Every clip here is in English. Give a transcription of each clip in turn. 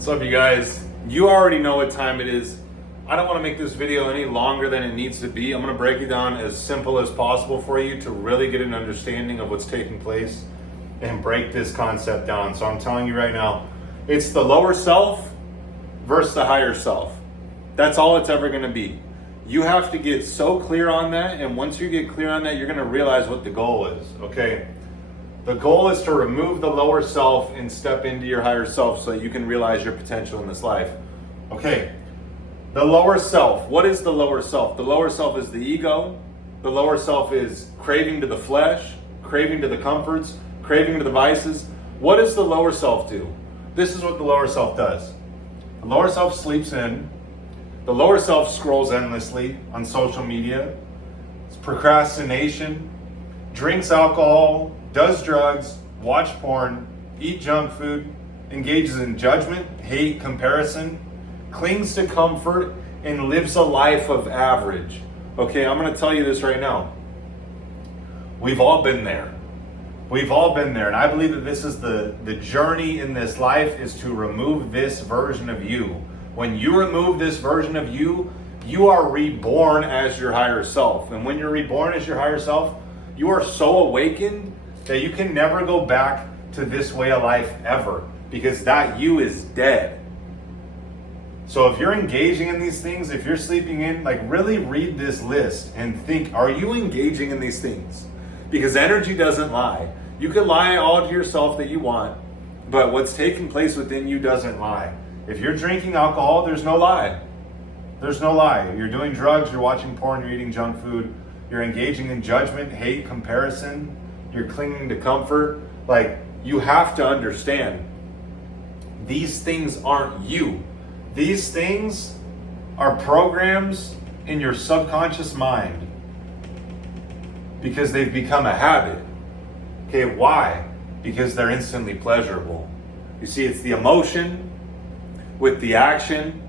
What's up, you guys? You already know what time it is. I don't want to make this video any longer than it needs to be. I'm going to break it down as simple as possible for you to really get an understanding of what's taking place and break this concept down. So I'm telling you right now, it's the lower self versus the higher self. That's all it's ever going to be. You have to get so clear on that, and once you get clear on that, you're going to realize what the goal is, okay? The goal is to remove the lower self and step into your higher self so that you can realize your potential in this life. Okay, the lower self. What is the lower self? The lower self is the ego. The lower self is craving to the flesh, craving to the comforts, craving to the vices. What does the lower self do? This is what the lower self does. The lower self sleeps in. The lower self scrolls endlessly on social media. It's procrastination, drinks alcohol, does drugs, watch porn, eat junk food, engages in judgment, hate, comparison, clings to comfort, and lives a life of average. Okay, I'm going to tell you this right now. We've all been there. We've all been there, and I believe that this is the journey in this life is to remove this version of you. When you remove this version of you, you are reborn as your higher self. And when you're reborn as your higher self, you are so awakened that you can never go back to this way of life ever, because that you is dead. So if you're engaging in these things, if you're sleeping in, like, really read this list and think, are you engaging in these things? Because energy doesn't lie. You can lie all to yourself that you want, but what's taking place within you doesn't lie. If you're drinking alcohol, there's no lie. There's no lie. You're doing drugs, you're watching porn, you're eating junk food, you're engaging in judgment, hate, comparison, you're clinging to comfort. Like, you have to understand, these things aren't you. These things are programs in your subconscious mind because they've become a habit. Okay, why? Because they're instantly pleasurable. You see, it's the emotion with the action,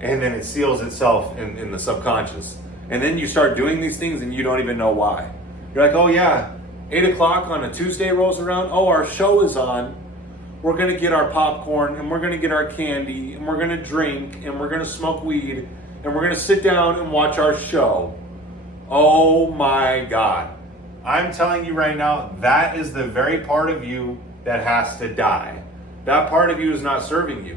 and then it seals itself in the subconscious. And then you start doing these things and you don't even know why. You're like, oh yeah, 8 o'clock on a Tuesday rolls around. Oh, our show is on. We're going to get our popcorn, and we're going to get our candy, and we're going to drink, and we're going to smoke weed, and we're going to sit down and watch our show. Oh my God. I'm telling you right now, that is the very part of you that has to die. That part of you is not serving you.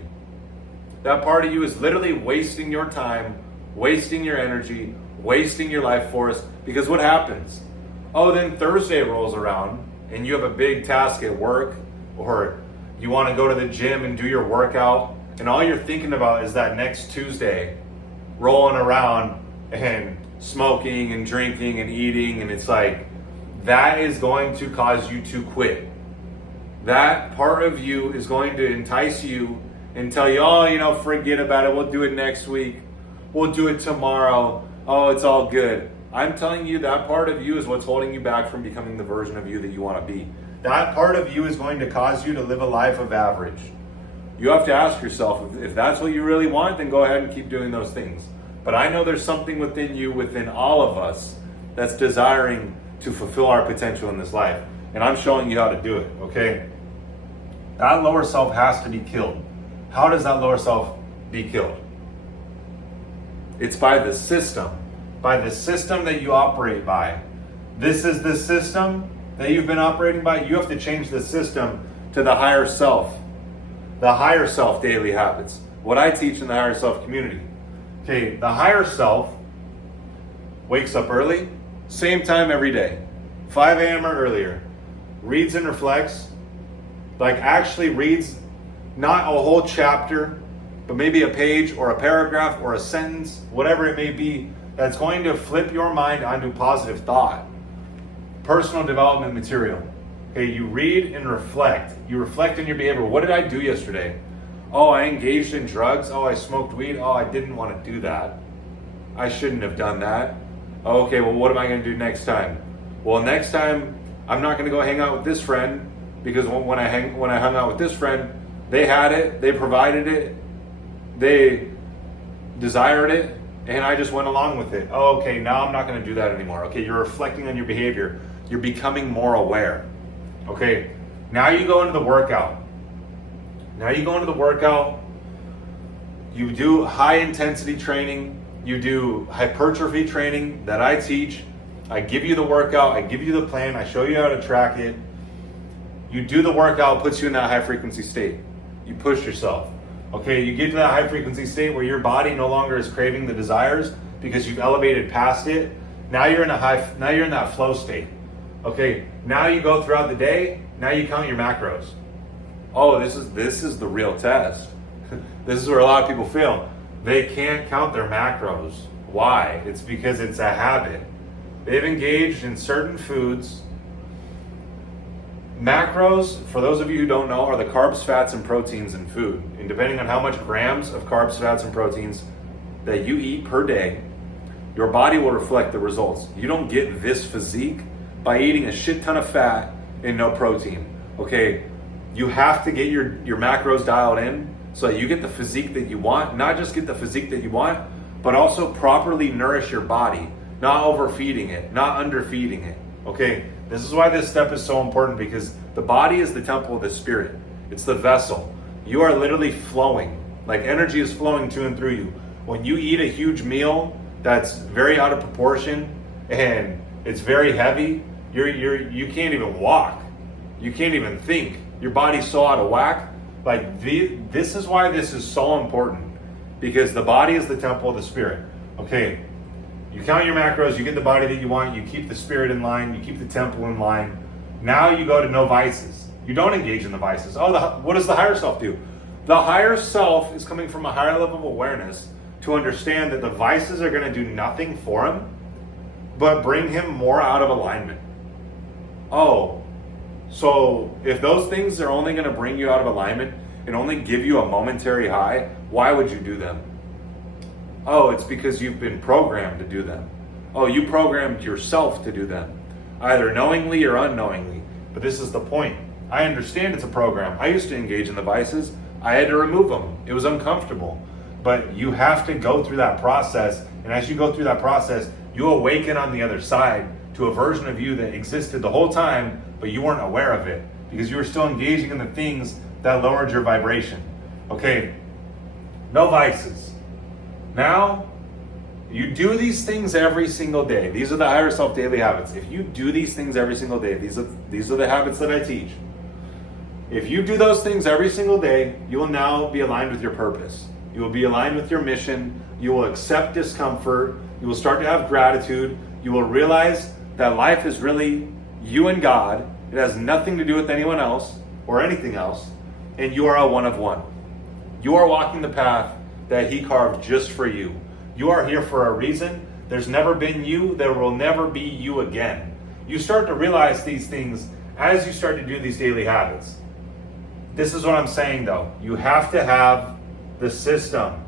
That part of you is literally wasting your time, wasting your energy, wasting your life force. Because what happens? Oh, then Thursday rolls around and you have a big task at work, or you want to go to the gym and do your workout, and all you're thinking about is that next Tuesday rolling around and smoking and drinking and eating, and it's like, that is going to cause you to quit. That part of you is going to entice you and tell you, oh, forget about it. We'll do it next week. We'll do it tomorrow. Oh, it's all good. I'm telling you, that part of you is what's holding you back from becoming the version of you that you want to be. That part of you is going to cause you to live a life of average. You have to ask yourself, if that's what you really want, then go ahead and keep doing those things. But I know there's something within you, within all of us, that's desiring to fulfill our potential in this life. And I'm showing you how to do it, okay? That lower self has to be killed. How does that lower self be killed? It's by the system that you operate by. This is the system that you've been operating by. You have to change the system to the higher self. The higher self daily habits. What I teach in the higher self community. Okay, the higher self wakes up early, same time every day, 5 a.m. or earlier, reads and reflects, like actually reads not a whole chapter, but maybe a page or a paragraph or a sentence, whatever it may be, that's going to flip your mind onto positive thought. Personal development material. Okay, you read and reflect. You reflect on your behavior. What did I do yesterday? Oh, I engaged in drugs. Oh, I smoked weed. Oh, I didn't want to do that. I shouldn't have done that. Oh, okay, well, what am I going to do next time? Well, next time, I'm not going to go hang out with this friend, because when I hung out with this friend, they had it, they provided it, they desired it, and I just went along with it. Oh, okay, now I'm not going to do that anymore. Okay, you're reflecting on your behavior. You're becoming more aware. Okay, now you go into the workout. You do high intensity training, you do hypertrophy training that I teach. I give you the workout, I give you the plan, I show you how to track it. You do the workout, puts you in that high frequency state. You push yourself. Okay, you get to that high frequency state where your body no longer is craving the desires because you've elevated past it. Now you're in that flow state. Okay, now you go throughout the day, now you count your macros. Oh, this is the real test. This is where a lot of people fail. They can't count their macros. Why? It's because it's a habit. They've engaged in certain foods. Macros, for those of you who don't know, are the carbs, fats, and proteins in food. And depending on how much grams of carbs, fats, and proteins that you eat per day, your body will reflect the results. You don't get this physique by eating a shit ton of fat and no protein. Okay, you have to get your macros dialed in so that you get the physique that you want. Not just get the physique that you want, but also properly nourish your body. Not overfeeding it, not underfeeding it. Okay, this is why this step is so important, because the body is the temple of the spirit. It's the vessel. You are literally flowing, like energy is flowing to and through you. When you eat a huge meal that's very out of proportion and it's very heavy, you can't even walk. You can't even think. Your body's so out of whack. Like this is why this is so important, because the body is the temple of the spirit. Okay, you count your macros, you get the body that you want, you keep the spirit in line, you keep the temple in line. Now you go to no vices. You don't engage in the vices. What does the higher self do? The higher self is coming from a higher level of awareness to understand that the vices are going to do nothing for him, but bring him more out of alignment. Oh, so if those things are only going to bring you out of alignment and only give you a momentary high, why would you do them? Oh, it's because you've been programmed to do them. Oh, you programmed yourself to do them, either knowingly or unknowingly. But this is the point. I understand it's a program. I used to engage in the vices. I had to remove them. It was uncomfortable. But you have to go through that process. And as you go through that process, you awaken on the other side to a version of you that existed the whole time, but you weren't aware of it because you were still engaging in the things that lowered your vibration. Okay, no vices. Now, you do these things every single day. These are the higher self daily habits. If you do these things every single day, these are the habits that I teach. If you do those things every single day, you will now be aligned with your purpose. You will be aligned with your mission. You will accept discomfort. You will start to have gratitude. You will realize that life is really you and God. It has nothing to do with anyone else or anything else. And you are a one of one. You are walking the path that He carved just for you. You are here for a reason. There's never been you. There will never be you again. You start to realize these things as you start to do these daily habits. This is what I'm saying though. You have to have the system.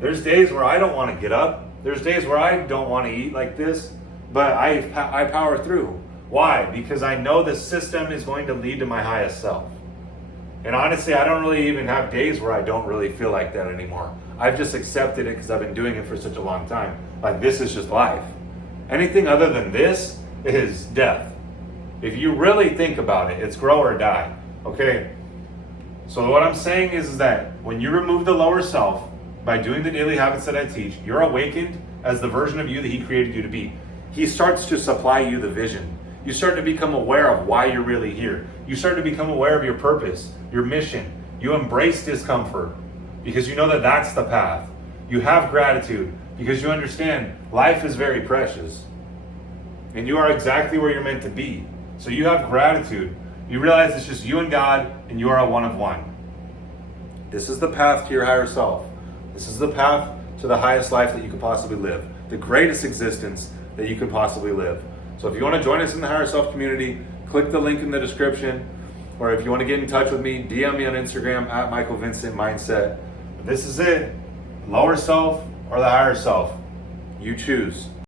There's days where I don't want to get up. There's days where I don't want to eat like this, but I power through. Why? Because I know the system is going to lead to my highest self. And honestly, I don't really even have days where I don't really feel like that anymore. I've just accepted it because I've been doing it for such a long time. Like, this is just life. Anything other than this is death. If you really think about it, it's grow or die. Okay? So what I'm saying is that when you remove the lower self by doing the daily habits that I teach, you're awakened as the version of you that He created you to be. He starts to supply you the vision. You start to become aware of why you're really here. You start to become aware of your purpose, your mission. You embrace discomfort because you know that that's the path. You have gratitude because you understand life is very precious. And you are exactly where you're meant to be. So you have gratitude. You realize it's just you and God, and you are a one of one. This is the path to your higher self. This is the path to the highest life that you could possibly live. The greatest existence that you could possibly live. So if you want to join us in the higher self community, click the link in the description. Or if you want to get in touch with me, DM me on Instagram at Michael Vincent Mindset. This is it. Lower self or the higher self. You choose.